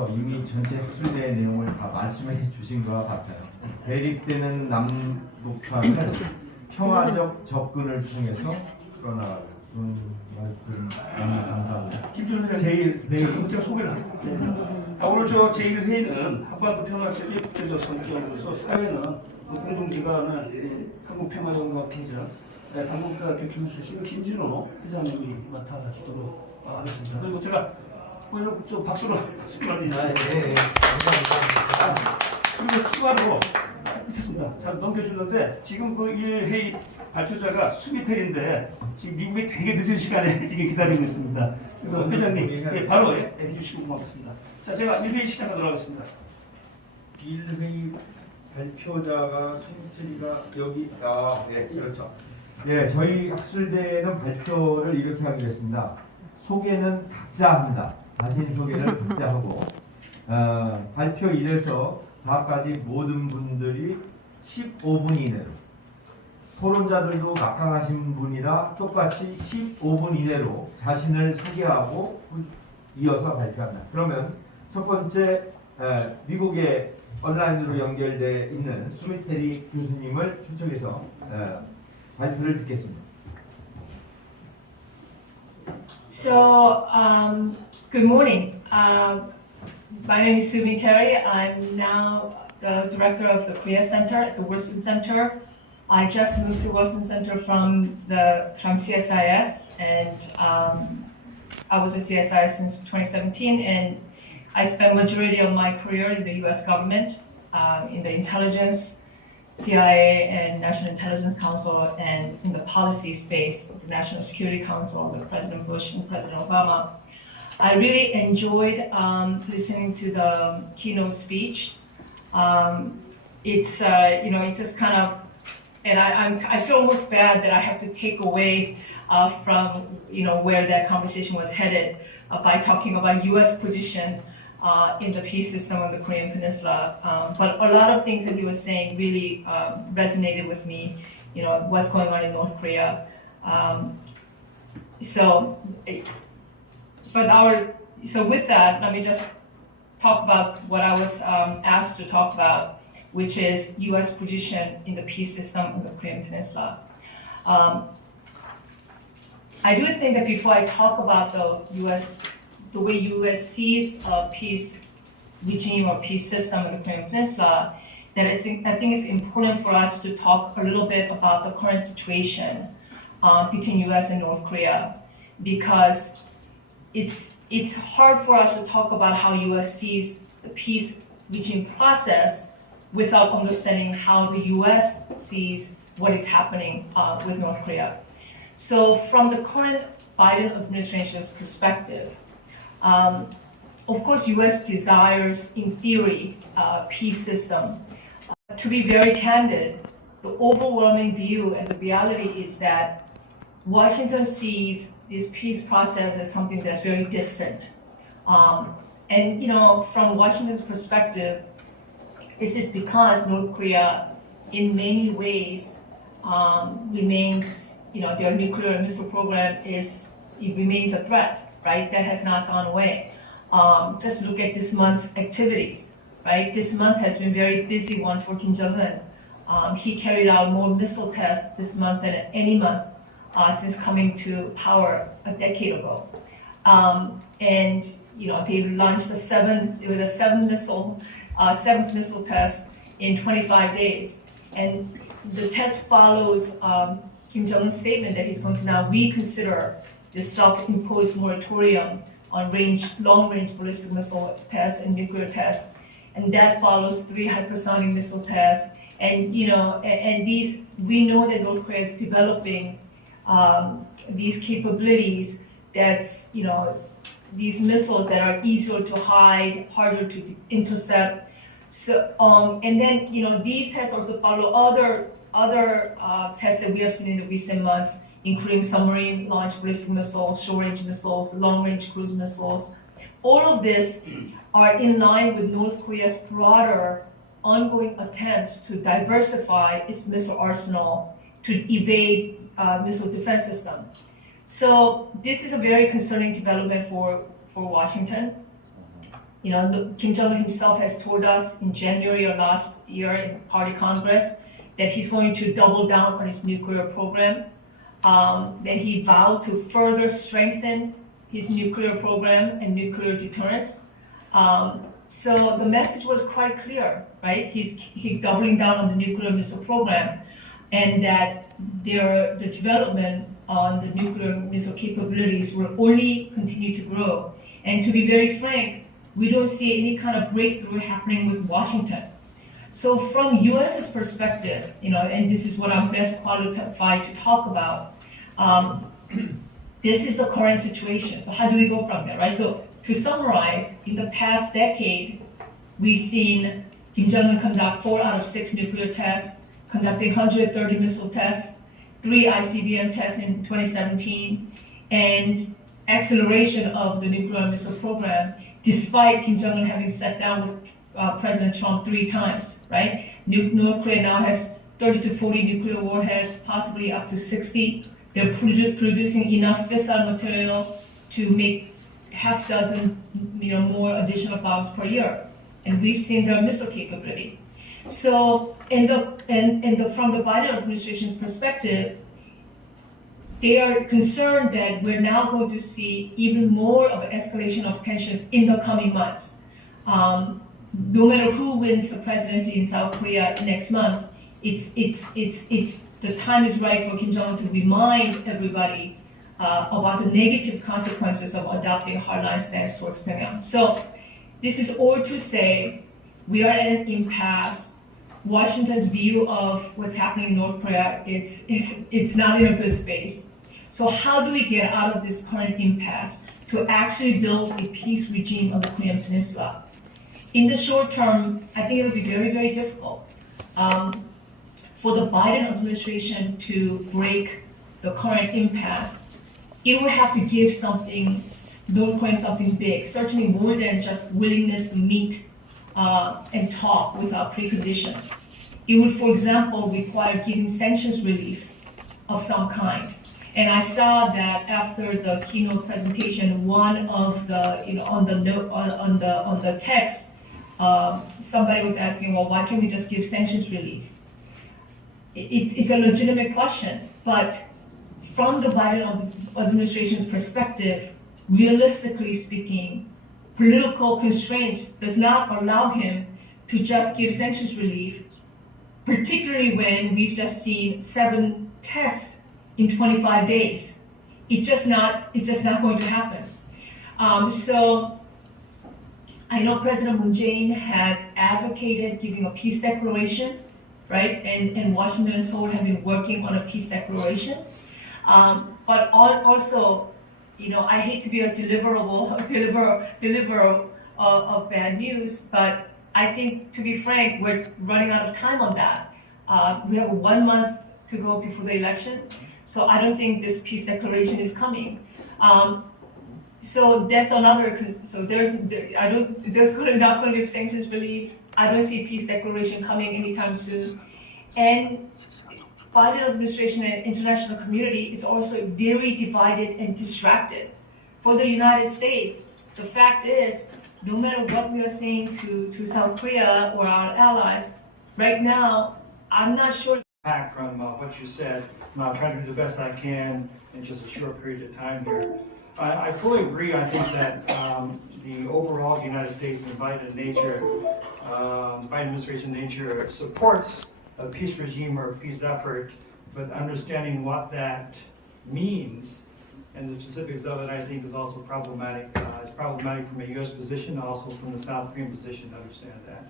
대표님께서 이미 전체 학술대의 내용을 다 말씀해 주신 것 같아요. 대립되는 남북한은 평화적 접근을 통해서 풀어나가는 그런 말씀 너무 감사합니다. 제1회의 제가 소개를 합니다. 오늘 제1회의는 한반도평화체제 국제적 성격으로서 사회는 공동기관을 한국평화연구학회장 당국가 교육교수실 김진호 회장님이 맡아주도록 하겠습니다. 그리고 제가 좀 박수로 축하드립니다. 네, 감사합니다. 그리고 추가로 있었습니다. 잘 넘겨주는데 지금 그 1회의 발표자가 수미텔인데 지금 미국에 되게 늦은 시간에 지금 기다리고 있습니다. 그래서 회장님 바로 해주시고 고맙습니다. 자, 제가 1회의 시작하도록 하겠습니다. 1회의 발표자가 수미텔이가 여기 네, 그렇죠. 네, 저희 학술대는 발표를 이렇게 하기로 했습니다. 소개는 각자 합니다. 자신 소개를 각자 하고 발표 1에서 4까지 모든 분들이 15분 이내로, 토론자들도 막강하신 분이라 똑같이 15분 이내로 자신을 소개하고 이어서 발표합니다. 그러면 첫 번째 미국의 온라인으로 연결되어 있는 수미테리 교수님을 초청해서 발표를 듣겠습니다. So, good morning. My name is Sumi Terry. I'm now the director of the Korea Center at the Wilson Center. I just moved to Wilson Center from CSIS, and I was at CSIS since 2017, and I spent majority of my career in the U.S. government, in the intelligence, CIA and National Intelligence Council, and in the policy space of the National Security Council under President Bush and President Obama. I really enjoyed listening to the keynote speech. It's it just kind of, and I feel almost bad that I have to take away from where that conversation was headed by talking about U.S. position in the peace system on the Korean Peninsula. But a lot of things that he was saying really resonated with me. What's going on in North Korea. So with that, let me just talk about what I was asked to talk about, which is U.S. position in the peace system on the Korean Peninsula. I do think that before I talk about the way U.S. sees a peace regime or peace system in the Korean Peninsula, that I think it's important for us to talk a little bit about the current situation between U.S. and North Korea, because it's hard for us to talk about how U.S. sees the peace regime process without understanding how the U.S. sees what is happening with North Korea. So from the current Biden administration's perspective, of course, U.S. desires, in theory, a peace system. To be very candid, the overwhelming view and the reality is that Washington sees this peace process as something that's very distant. And from Washington's perspective, this is because North Korea, in many ways, remains, their nuclear and missile program remains a threat, right? That has not gone away. Just look at this month's activities, right? This month has been a very busy one for Kim Jong-un. He carried out more missile tests this month than any month since coming to power a decade ago. And they launched the seventh missile test in 25 days. And the test follows Kim Jong-un's statement that he's going to now reconsider the self-imposed moratorium on long-range ballistic missile tests and nuclear tests. And that follows 3 hypersonic missile tests. And we know that North Korea is developing these capabilities that's, these missiles that are easier to hide, harder to intercept. So, and then, these tests also follow other tests that we have seen in the recent months, including submarine-launched ballistic missiles, short-range missiles, long-range cruise missiles. All of this are in line with North Korea's broader ongoing attempts to diversify its missile arsenal to evade missile defense system. So this is a very concerning development for Washington. Kim Jong-un himself has told us in January of last year in Party Congress that he's going to double down on his nuclear program, that he vowed to further strengthen his nuclear program and nuclear deterrence. So the message was quite clear, right? He's doubling down on the nuclear missile program, and that the development on the nuclear missile capabilities will only continue to grow. And to be very frank, we don't see any kind of breakthrough happening with Washington. So from US's perspective, and this is what I'm best qualified to talk about, this is the current situation. So how do we go from there, right? So to summarize, in the past decade, we've seen Kim Jong-un conduct 4 out of 6 nuclear tests, conducting 130 missile tests, 3 ICBM tests in 2017, and acceleration of the nuclear missile program, despite Kim Jong-un having sat down with President Trump 3 times, right? North Korea now has 30 to 40 nuclear warheads, possibly up to 60. They're producing enough fissile material to make half dozen, more additional bombs per year. And we've seen their missile capability. So, from the Biden administration's perspective, they are concerned that we're now going to see even more of an escalation of tensions in the coming months. No matter who wins the presidency in South Korea next month, the time is right for Kim Jong-un to remind everybody about the negative consequences of adopting a hardline stance towards Pyongyang. So this is all to say we are at an impasse. Washington's view of what's happening in North Korea, it's not in a good space. So how do we get out of this current impasse to actually build a peace regime on the Korean Peninsula? In the short term, I think it'll be very, very difficult for the Biden administration to break the current impasse. It would have to give North Korea something big, certainly more than just willingness to meet and talk without preconditions. It would, for example, require giving sanctions relief of some kind. And I saw that after the keynote presentation, one of the, on the text, somebody was asking, well, why can't we just give sanctions relief? It's a legitimate question, but from the Biden administration's perspective, realistically speaking, political constraints does not allow him to just give sanctions relief, particularly when we've just seen 7 tests in 25 days. It's just not going to happen. So I know President Moon Jae-in has advocated giving a peace declaration, right? And Washington and Seoul have been working on a peace declaration. But also, I hate to be a deliverer of bad news, but I think, to be frank, we're running out of time on that. We have 1 month to go before the election, so I don't think this peace declaration is coming. So that's another. So there's not going to be sanctions relief. I don't see peace declaration coming anytime soon, and Biden administration and international community is also very divided and distracted. For the United States, the fact is, no matter what we are saying to South Korea or our allies, right now, I'm not sure. Back from what you said, I'll try to do the best I can in just a short period of time here. I fully agree. I think that the overall United States and Biden administration nature supports a peace regime or a peace effort, but understanding what that means and the specifics of it, I think, is also problematic. It's problematic from a U.S. position, also from the South Korean position to understand that.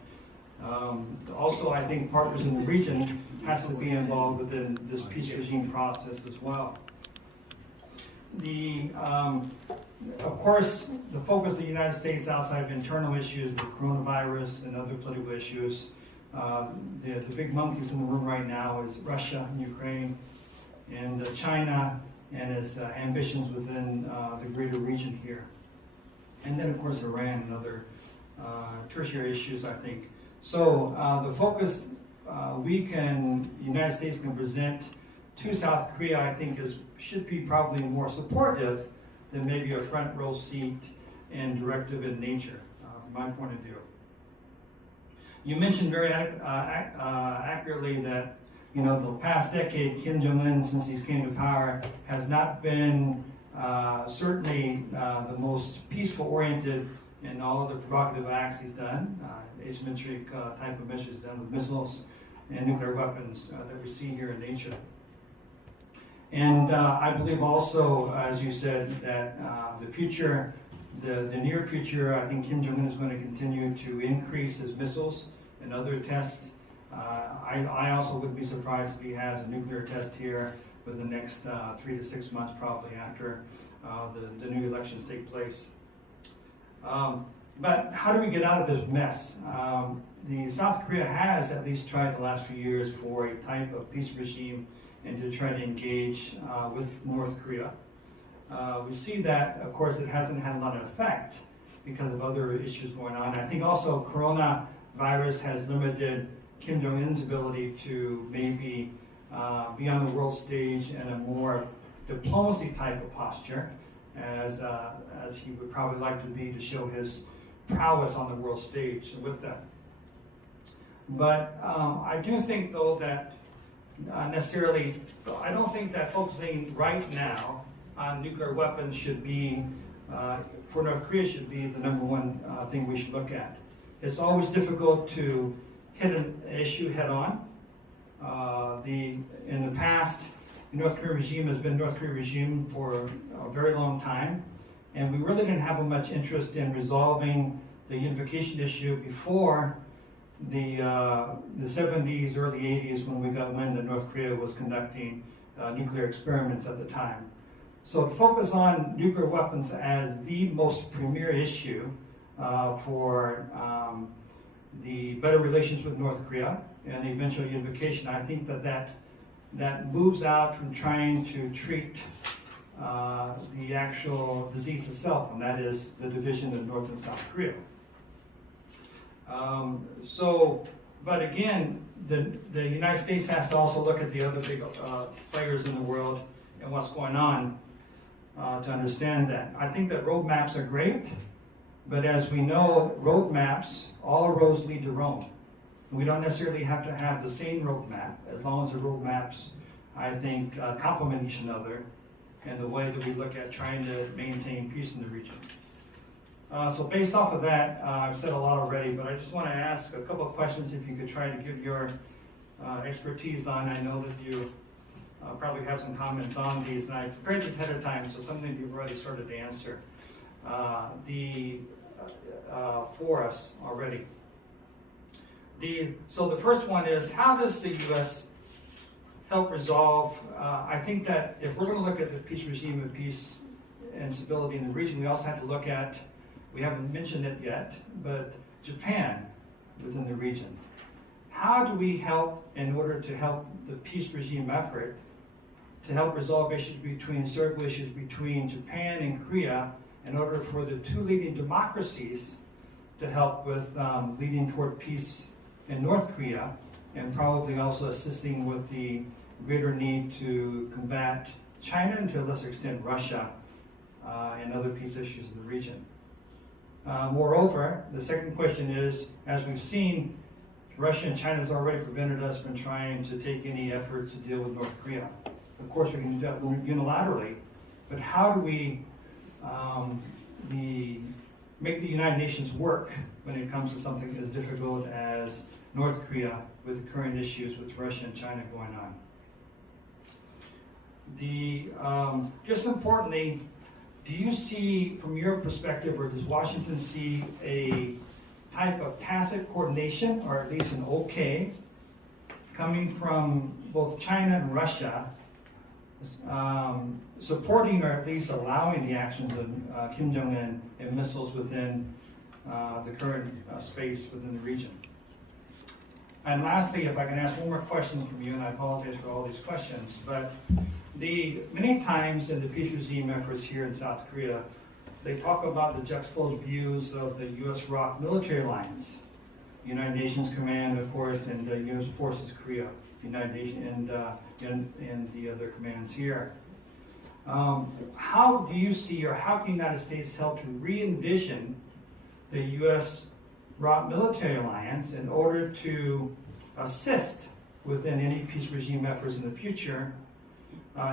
Also, I think partners in the region has to be involved within this peace regime process as well. Of course, the focus of the United States outside of internal issues, the coronavirus and other political issues, the big monkeys in the room right now is Russia and Ukraine, and China and its ambitions within the greater region here. And then, of course, Iran and other tertiary issues, I think. So the focus the United States can present to South Korea, I think, should be probably more supportive than maybe a front row seat and directive in nature from my point of view. You mentioned very accurately that, you know, the past decade, Kim Jong-un, since he came to power, has not been certainly the most peaceful-oriented in all of the provocative acts he's done, asymmetric type of measures done with missiles and nuclear weapons that we see here in nature. And I believe also, as you said, that the future, the near future, I think Kim Jong-un is going to continue to increase his missiles and other tests. I also wouldn't be surprised if he has a nuclear test here within the next 3 to 6 months, probably after the new elections take place. But how do we get out of this mess? The South Korea has at least tried the last few years for a type of peace regime and to try to engage with North Korea. We see that, of course, it hasn't had a lot of effect because of other issues going on. I think also coronavirus has limited Kim Jong-un's ability to maybe be on the world stage in a more diplomacy type of posture, as he would probably like to be to show his prowess on the world stage with that. But I do think, though, that I don't think that focusing right now on nuclear weapons should be, for North Korea, should be the number one thing we should look at. It's always difficult to hit an issue head on. In the past, the North Korean regime has been North Korean regime for a very long time, and we really didn't have much interest in resolving the unification issue before the 70s, early 80s, when the North Korea was conducting nuclear experiments at the time. So to focus on nuclear weapons as the most premier issue for the better relations with North Korea and the eventual unification, I think that moves out from trying to treat the actual disease itself, and that is the division of North and South Korea. But again, the United States has to also look at the other big players in the world and what's going on to understand that. I think that roadmaps are great, but as we know, roadmaps, all roads lead to Rome. We don't necessarily have to have the same roadmap, as long as the roadmaps, I think, complement each another in the way that we look at trying to maintain peace in the region. So based off of that, I've said a lot already, but I just want to ask a couple of questions if you could try to give your expertise on. I know that you probably have some comments on these, and I prepared these ahead of time, so some of them you've already started to answer for us already. So the first one is, how does the U.S. help resolve? I think that if we're going to look at the peace regime of peace and stability in the region, we also have to look at, we haven't mentioned it yet, but Japan within the region. How do we help in order to help the peace regime effort to help resolve historical issues between Japan and Korea in order for the two leading democracies to help with leading toward peace in North Korea, and probably also assisting with the greater need to combat China and to a lesser extent Russia and other peace issues in the region. Moreover, the second question is, as we've seen, Russia and China has already prevented us from trying to take any efforts to deal with North Korea. Of course, we can do that unilaterally, but how do we make the United Nations work when it comes to something as difficult as North Korea with the current issues with Russia and China going on? Just importantly, do you see, from your perspective, or does Washington see a type of tacit coordination, or at least an okay, coming from both China and Russia, supporting or at least allowing the actions of Kim Jong-un and missiles within the current space within the region? And lastly, if I can ask one more question from you, and I apologize for all these questions, but many times in the peace regime efforts here in South Korea, they talk about the juxtaposed views of the U.S.-ROC military alliance, United Nations Command, of course, and the U.S. Forces Korea, United Nations, and the other commands here. How do you see, or how can the United States help to re-envision the U.S. military alliance in order to assist within any peace regime efforts in the future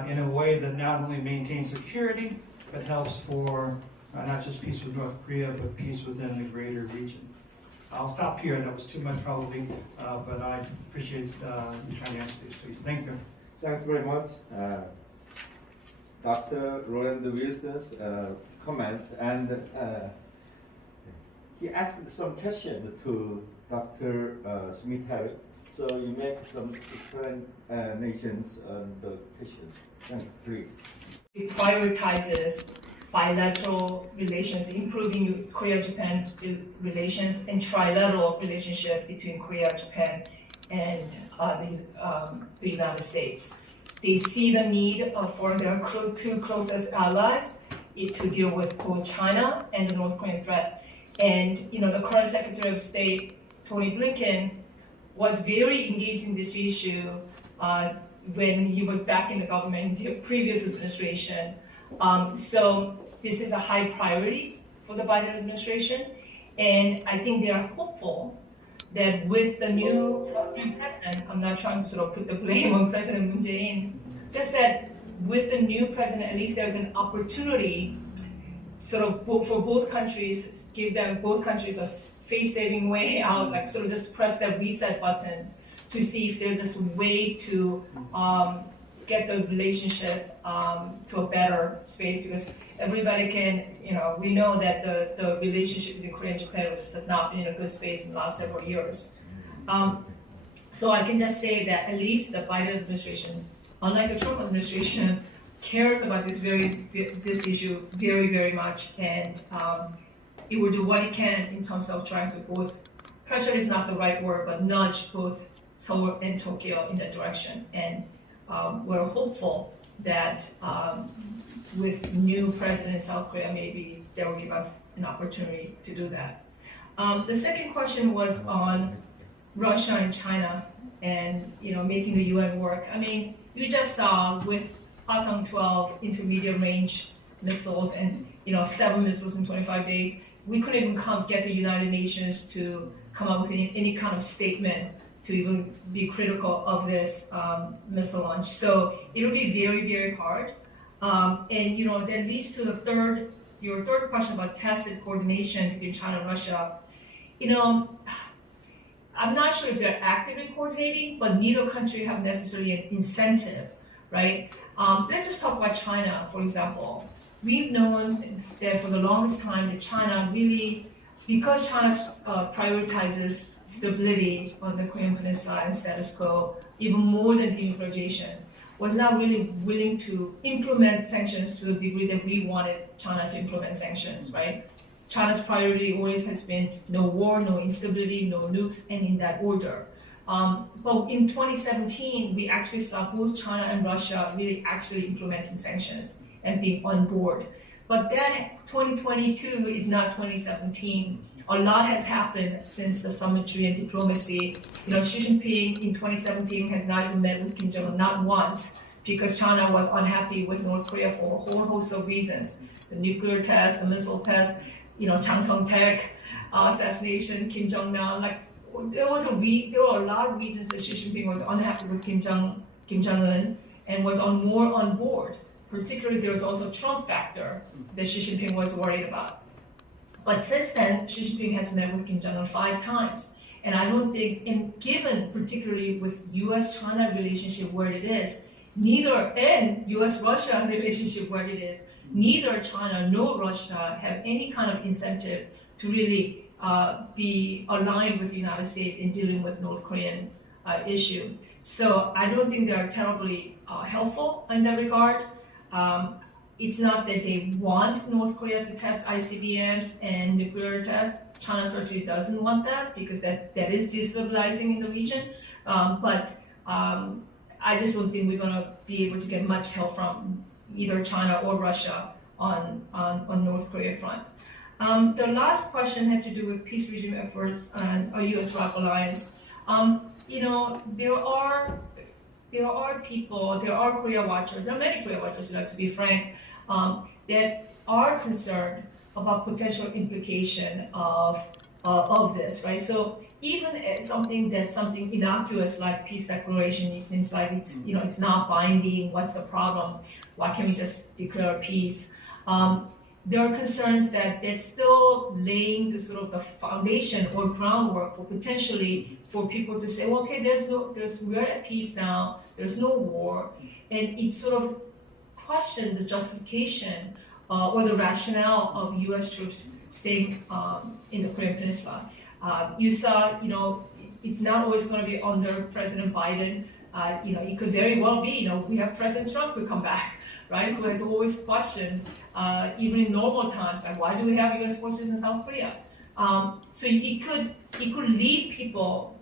in a way that not only maintains security, but helps for not just peace with North Korea, but peace within the greater region. I'll stop here. That was too much probably, but I appreciate you trying to answer these, please. Thank you. Thanks very much. Dr. Roland Wilson's comments, and he asked some questions to Dr. Smith-Harris. So you make some explanations on the questions. Thanks, please. It prioritizes bilateral relations, improving Korea-Japan relations, and trilateral relationship between Korea, Japan, and the United States. They see the need for their two closest allies to deal with both China and the North Korean threat. And the current Secretary of State, Tony Blinken, was very engaged in this issue when he was back in the government in the previous administration. So this is a high priority for the Biden administration, and I think they are hopeful that with the new South Korean president, I'm not trying to sort of put the blame on President Moon Jae-in, just that with the new president, at least there's an opportunity sort of for both countries, give them both countries a face-saving way out, like sort of just press that reset button to see if there's this way to get the relationship to a better space, because everybody can, we know that the relationship between Korea and Japan has not been in a good space in the last several years. So I can just say that at least the Biden administration, unlike the Trump administration, cares about this issue very, very much, and it will do what it can in terms of trying to both, pressure is not the right word, but nudge both Seoul and Tokyo in that direction. And we're hopeful that with new president in South Korea, maybe they will give us an opportunity to do that. The second question was on Russia and China and making the UN work. I mean, you just saw with Hwasong-12 intermediate range missiles and 7 missiles in 25 days, we couldn't even get the United Nations to come up with any kind of statement to even be critical of this missile launch. So it'll be very, very hard. And that leads to your third question about tacit coordination between China and Russia. I'm not sure if they're actively coordinating, but neither country have necessarily an incentive, right? Let's just talk about China, for example. We've known that for the longest time that China really, because China prioritizes stability on the Korean Peninsula and status quo, even more than denuclearization, was not really willing to implement sanctions to the degree that we wanted China to implement sanctions, right? China's priority always has been no war, no instability, no nukes, and in that order. But in 2017, we actually saw both China and Russia really actually implementing sanctions and being on board. But that 2022 is not 2017. A lot has happened since the summitry and diplomacy. Xi Jinping in 2017 has not even met with Kim Jong-un, not once, because China was unhappy with North Korea for a whole host of reasons. The nuclear test, the missile test, Chang Song-taek assassination, Kim Jong-nam. There were a lot of reasons that Xi Jinping was unhappy with Kim Jong-un and was more on board. Particularly, there was also a Trump factor that Xi Jinping was worried about. But since then, Xi Jinping has met with Kim Jong-un 5 times. And I don't think, and given particularly with U.S.-China relationship where it is, and U.S.-Russia relationship where it is, neither China nor Russia have any kind of incentive to really be aligned with the United States in dealing with North Korean issue. So I don't think they are terribly helpful in that regard. It's not that they want North Korea to test ICBMs and nuclear tests. China certainly doesn't want that because that is destabilizing in the region. But I just don't think we're going to be able to get much help from either China or Russia on North Korea front. The last question had to do with peace regime efforts and a U.S.-ROC alliance. There are people, there are Korea watchers, there are many Korea watchers, to be frank, that are concerned about potential implication of this, right? So even something innocuous like peace declaration, it seems like it's not binding. What's the problem? Why can't we just declare peace? There are concerns that they're still laying the sort of the foundation or groundwork for potentially for people to say, well, okay, we're at peace now. There's no war, and it sort of questioned the justification or the rationale of U.S. troops staying in the Korean Peninsula. You saw, it's not always going to be under President Biden. It could very well be, we have President Trump could come back, right? Who has always questioned, even in normal times, like why do we have U.S. forces in South Korea? So it could lead people,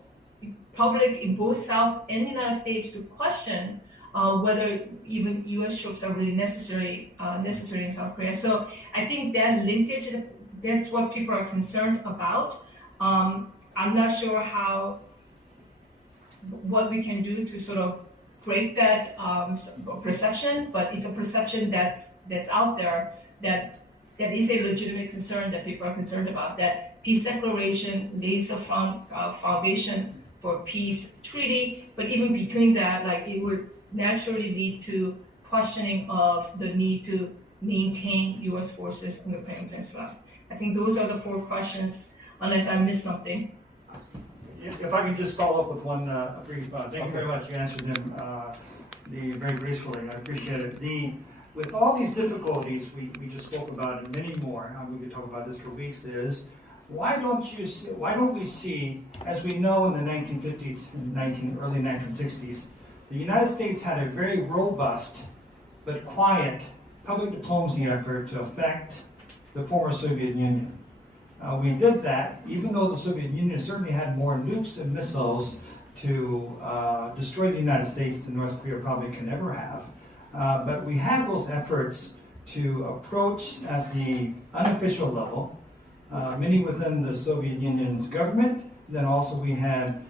public in both South and United States, to question whether even U.S. troops are really necessary in South Korea. So I think that linkage, that's what people are concerned about. I'm not sure what we can do to sort of break that perception, but it's a perception that's out there that is a legitimate concern that people are concerned about. That peace declaration lays the foundation for a peace treaty, but even between that, like it would naturally lead to questioning of the need to maintain U.S. forces in the Korean Peninsula. I think those are the 4 questions, unless I missed something. If I could just follow up with one brief, thank you very much. You answered them very gracefully. I appreciate it. With all these difficulties we just spoke about, and many more, we could talk about this for weeks, is why don't we see, as we know in the 1950s and early 1960s, the United States had a very robust but quiet public diplomacy effort to affect the former Soviet Union. We did that, even though the Soviet Union certainly had more nukes and missiles to destroy the United States than North Korea probably can ever have. But we had those efforts to approach at the unofficial level, many within the Soviet Union's government. Then also we had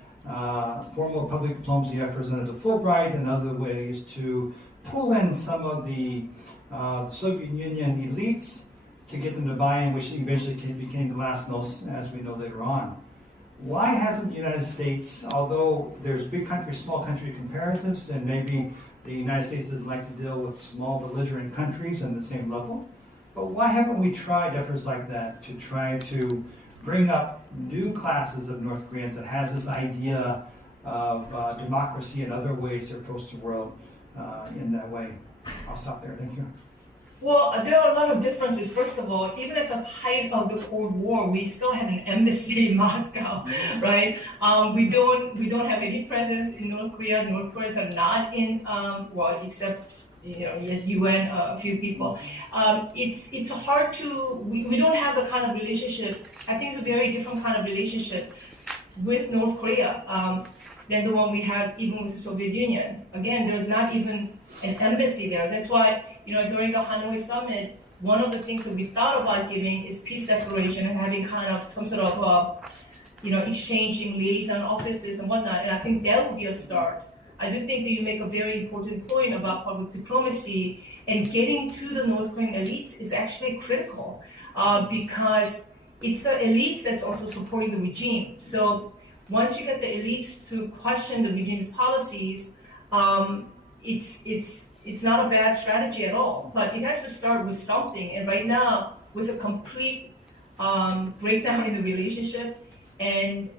formal public diplomacy efforts under the Fulbright and other ways to pull in some of the Soviet Union elites to get them to buy in, which eventually became glasnost, as we know later on. Why hasn't the United States, although there's big country, small country comparatives, and maybe the United States doesn't like to deal with small belligerent countries on the same level, but why haven't we tried efforts like that to try to bring up new classes of North Koreans that has this idea of democracy and other ways to approach the world in that way? I'll stop there. Thank you. Well, there are a lot of differences. First of all, even at the height of the Cold War, we still had an embassy in Moscow, right? We don't have any presence in North Korea. North Koreans are not in, except UN, a few people. It's hard to. We don't have the kind of relationship. I think it's a very different kind of relationship with North Korea than the one we had even with the Soviet Union. Again, there's not even an embassy there. That's why, during the Hanoi summit, one of the things that we thought about giving is peace declaration and having kind of some sort of, exchanging liaison offices and whatnot. And I think that would be a start. I do think that you make a very important point about public diplomacy, and getting to the North Korean elites is actually critical because it's the elites that's also supporting the regime. So once you get the elites to question the regime's policies, it's not a bad strategy at all, but it has to start with something. And right now, with a complete breakdown in the relationship and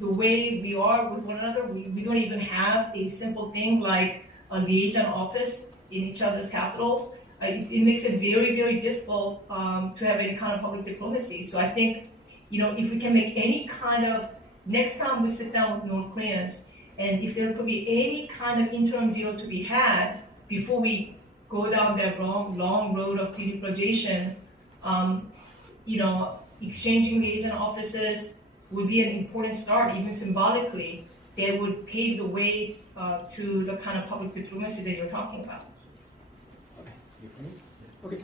the way we are with one another, we don't even have a simple thing like a liaison office in each other's capitals. It makes it very, very difficult to have any kind of public diplomacy. So I think, if we can make any kind of, next time we sit down with North Koreans, and if there could be any kind of interim deal to be had before we go down that long road of denuclearization, exchanging liaison offices would be an important start, even symbolically. That would pave the way to the kind of public diplomacy that you're talking about. Okay.